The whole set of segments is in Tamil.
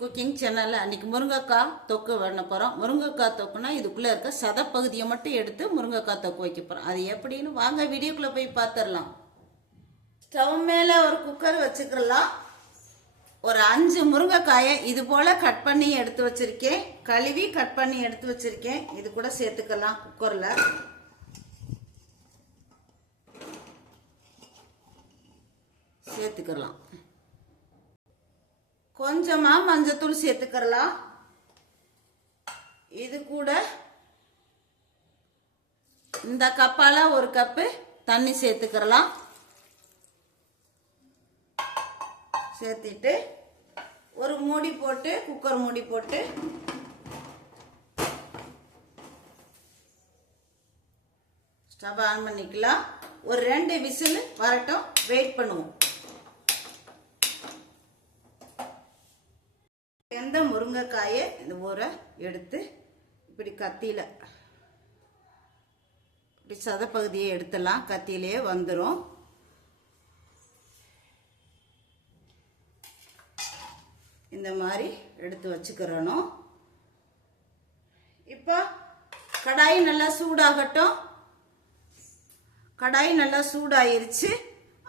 குக்கிங் சேனலில் அன்றைக்கி முருங்கைக்காய் தொக்கு பண்ண போகிறோம். முருங்கைக்காய் தொக்குனா இதுக்குள்ளே இருக்க சதப்பகுதியை மட்டும் எடுத்து முருங்கைக்காய் தொக்கு வைக்க போகிறோம். அது எப்படின்னு வாங்க வீடியோக்குள்ளே போய் பார்த்துடலாம். ஸ்டவ் மேலே ஒரு குக்கர் வச்சுக்கலாம். ஒரு 5 முருங்கைக்காயை இது போல் கட் பண்ணி எடுத்து வச்சுருக்கேன். கழுவி கட் பண்ணி எடுத்து வச்சுருக்கேன். இது கூட சேர்த்துக்கலாம். குக்கரில் சேர்த்துக்கலாம். கொஞ்சமா மஞ்சத்தூள் சேர்த்துக்கலாம். இது கூட இந்த கப்பால ஒரு கப்பு தண்ணி சேர்த்துக்கலாம். சேர்த்துட்டு ஒரு மூடி போட்டு குக்கர் மூடி போட்டு ஸ்டவ் ஆன் பண்ணிக்கலாம். ஒரு 2 விசில் வரட்டும், வெயிட் பண்ணுவோம். எந்த முருங்கைக்காயை இந்த ஊரை எடுத்து இப்படி கத்தியில் இப்படி சதப்பகுதியை எடுத்துலாம். கத்தியிலே வந்துடும். இந்த மாதிரி எடுத்து வச்சுக்கிறணும். இப்போ கடாய் நல்லா சூடாகட்டும். கடாய் நல்லா சூடாயிருச்சு.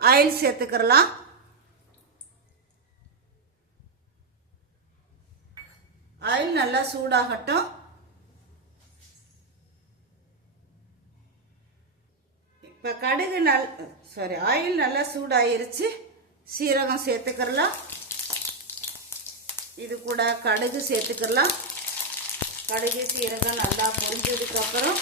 ஆயில் சேர்த்துக்கிறலாம். ஆயில் நல்லா சூடாகட்டும். இப்போ கடுகு ஆயில் நல்லா சூடாயிருச்சு. சீரகம் சேர்த்துக்கிறலாம். இது கூட கடுகு சேர்த்துக்கலாம். கடுகு சீரகம் நல்லா பொரிஞ்சதுக்கப்புறம்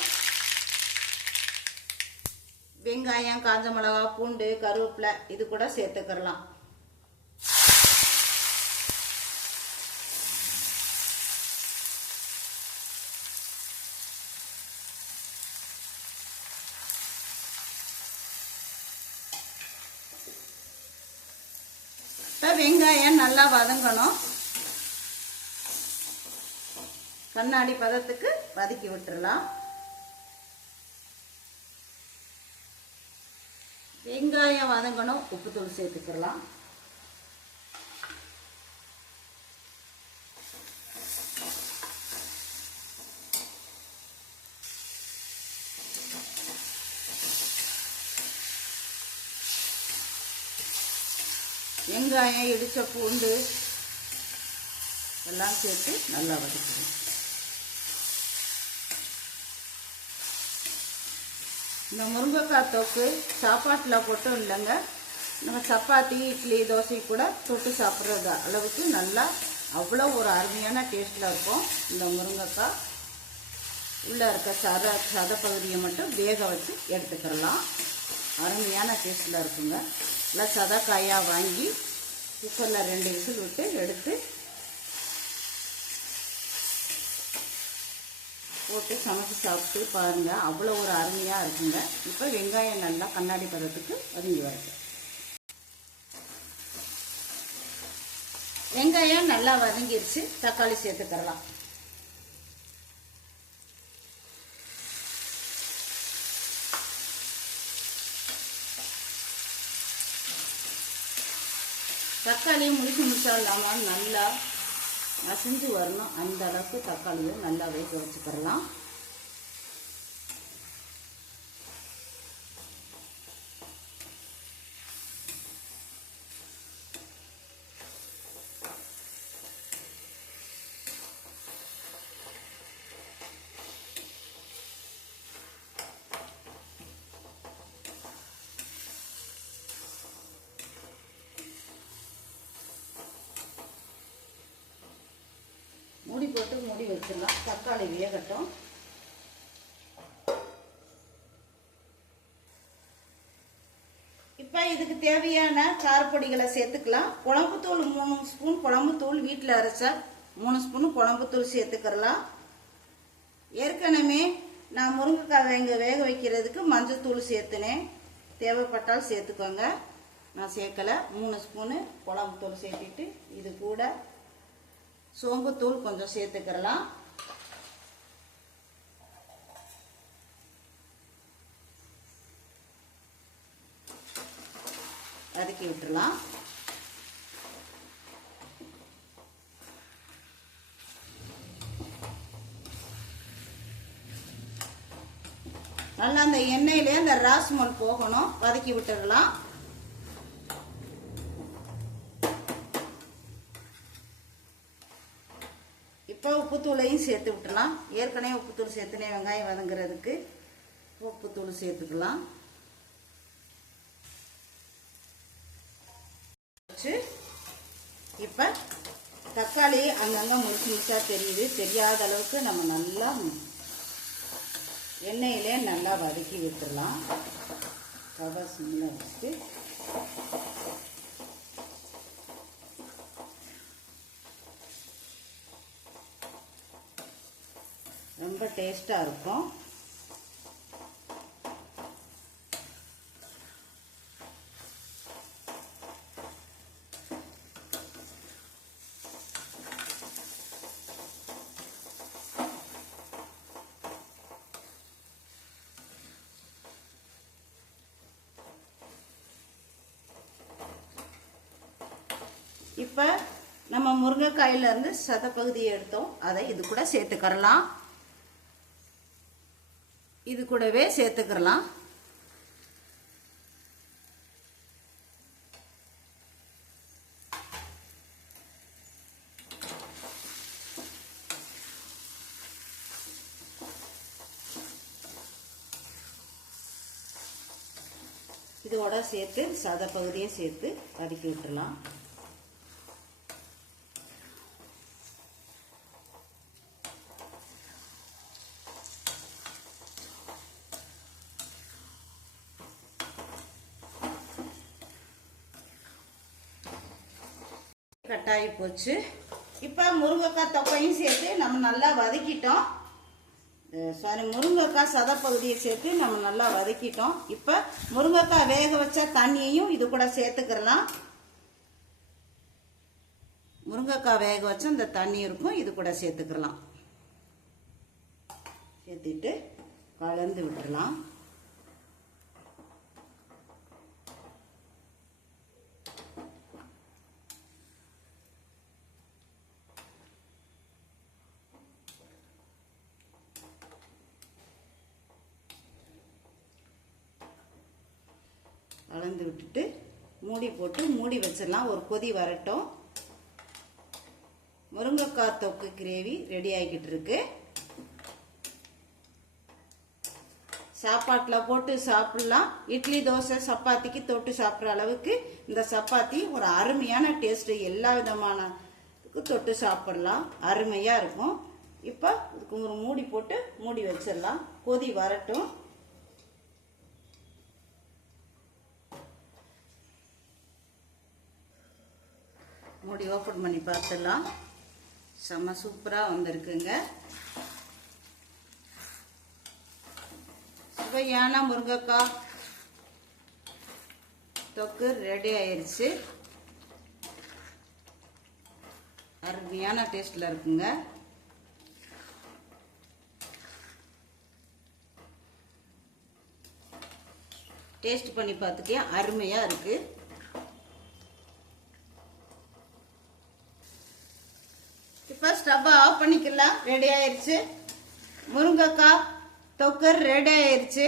வெங்காயம், காஞ்ச மிளகா, பூண்டு, கருவேப்பிலை இது கூட சேர்த்துக்கலாம். வெங்காயம் நல்லா வதங்கணும். கண்ணாடி பதத்துக்கு வதக்கி விட்டுறலாம். வெங்காயம் வதங்கணும். உப்புத்தூள் சேர்த்துக்கலாம். வெங்காயம், இடிச்ச பூண்டு எல்லாம் சேர்த்து நல்லா வதக்கணும். இந்த முருங்கைக்காய் தொக்கு சாப்பாட்டில் போட்டும் இல்லைங்க, நம்ம சப்பாத்தி, இட்லி, தோசை கூட தொட்டு சாப்பிட்றது அளவுக்கு நல்லா அவ்வளோ ஒரு அருமையான டேஸ்ட்டில் இருக்கும். இந்த முருங்கைக்காய் உள்ளே இருக்க சதப்பகுதியை மட்டும் வேக வச்சு எடுத்துக்கிறலாம். அருமையான டேஸ்ட்டில் இருக்குங்க. நல்லா சதக்காயாக வாங்கி குக்கரில் 2 விசில் விட்டு எடுத்து போட்டு சமைச்சு சாப்பிட்டு பாருங்கள். அவ்வளோ ஒரு அருமையாக இருக்குங்க. இப்போ வெங்காயம் நல்லா கண்ணாடி பதத்துக்கு வதங்கி வருது. வெங்காயம் நல்லா வதங்கிருச்சு. தக்காளி சேர்த்துக்கலாம். தக்காளியும் முழுசா இல்லாமல் நல்லா மசிஞ்சு வரணும். அந்த அளவுக்கு தக்காளியை நல்லா வேக வச்சுக்கிறலாம். மூடி போட்டு மூடி வச்சிடலாம். தக்காளி வேகட்டும். இப்போ இதுக்கு தேவையான காரப்பொடிகளை சேர்த்துக்கலாம். குழம்புத்தூள் 3 ஸ்பூன் குழம்புத்தூள் வீட்டில் அரைச்சா 3 ஸ்பூன் குழம்புத்தூள் சேர்த்துக்கலாம். ஏற்கனவே நான் முருங்கைக்காய் வேக வைக்கிறதுக்கு மஞ்சத்தூள் சேர்த்துனேன். தேவைப்பட்டால் சேர்த்துக்கோங்க. நான் சேர்க்கலை. 3 ஸ்பூனு குழம்புத்தூள் சேர்த்துட்டு இது கூட சோம்புத்தூள் கொஞ்சம் சேர்த்துக்கலாம். வதக்கி விட்டுறலாம். நல்லா அந்த எண்ணெயிலே அந்த ராஸ்மல் போகணும், வதக்கி விட்டுடலாம். இப்போ உப்புத்தூளையும் சேர்த்து விட்டுலாம். ஏற்கனவே உப்புத்தூள் சேர்த்துனே வெங்காயம் வதங்குறதுக்கு உப்புத்தூள் சேர்த்துக்கலாம். இப்போ தக்காளி அங்கங்கே முறிச்சு முறிச்சா தெரியுது, தெரியாத அளவுக்கு நம்ம நல்லா எண்ணெயிலே நல்லா வதக்கி விட்டுடலாம். கவர் சிம்மில் வச்சுட்டு ரொம்ப டேஸ்டாக இருக்கும். இப்போ நம்ம முருங்கைக்காயிலேருந்து சதப்பகுதியை எடுத்தோம், அதை இது கூட சேர்த்துக்கிறலாம். இது கூடவே சேர்த்துக்கிறலாம். இதோட சேர்த்து சதப்பகுதியை சேர்த்து வதக்கி விட்டுறலாம். கட்டாயி போச்சு. இப்போ முருங்கைக்காய் தொக்கையும் சேர்த்து நம்ம நல்லா வதக்கிட்டோம். முருங்கைக்காய் சதப்பகுதியை சேர்த்து நம்ம நல்லா வதக்கிட்டோம். இப்போ முருங்கைக்காய் வேக வச்ச தண்ணியையும் இது கூட சேர்த்துக்கிறலாம். முருங்கைக்காய் வேக வச்ச அந்த தண்ணி இருக்கும், இது கூட சேர்த்துக்கலாம். சேர்த்துட்டு கலந்து விட்டுறலாம். கலந்து விட்டுட்டு மூடி போட்டு மூடி வச்சிடலாம். ஒரு கொதி வரட்டும். முருங்கைக்காய் தொக்கு கிரேவி ரெடி ஆகிக்கிட்டு இருக்கு. சாப்பாட்டில் போட்டு சாப்பிடலாம். இட்லி தோசை சப்பாத்திக்கு தொட்டு சாப்பிட்ற அளவுக்கு இந்த சப்பாத்தி ஒரு அருமையான டேஸ்ட். எல்லா விதமான தொட்டு சாப்பிடலாம், அருமையா இருக்கும். இப்போ இதுக்கு ஒரு மூடி போட்டு மூடி வச்சிடலாம். கொதி வரட்டும். மூடி ஓப்பன் பண்ணி பார்த்துடலாம். செம்ம சூப்பராக வந்திருக்குங்க. சுவையான முருங்கைக்காய் தொக்கு ரெடி ஆயிடுச்சு. அருமையான டேஸ்ட்ல இருக்குங்க. டேஸ்ட் பண்ணி பார்த்துட்டே அருமையா இருக்கு. இப்போ ஸ்டவ் ஆஃப் பண்ணிக்கலாம். ரெடி ஆயிடுச்சு. முருங்கைக்காய் தொக்கு ரெடி ஆயிடுச்சு.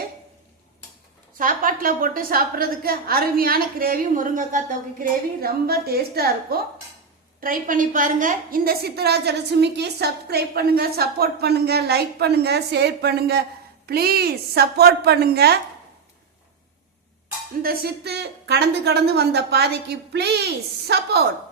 சாப்பாட்டில் போட்டு சாப்பிட்றதுக்கு அருமையான கிரேவி, முருங்கைக்காய் தொக்கு கிரேவி ரொம்ப டேஸ்டாக இருக்கும். ட்ரை பண்ணி பாருங்க. இந்த சித்துராஜ லட்சுமிக்கு சப்ஸ்கிரைப் பண்ணுங்க, சப்போர்ட் பண்ணுங்க, லைக் பண்ணுங்க, ஷேர் பண்ணுங்க. ப்ளீஸ் சப்போர்ட் பண்ணுங்க. இந்த சித்து கடந்து கடந்து வந்த பாதைக்கு ப்ளீஸ் சப்போர்ட்.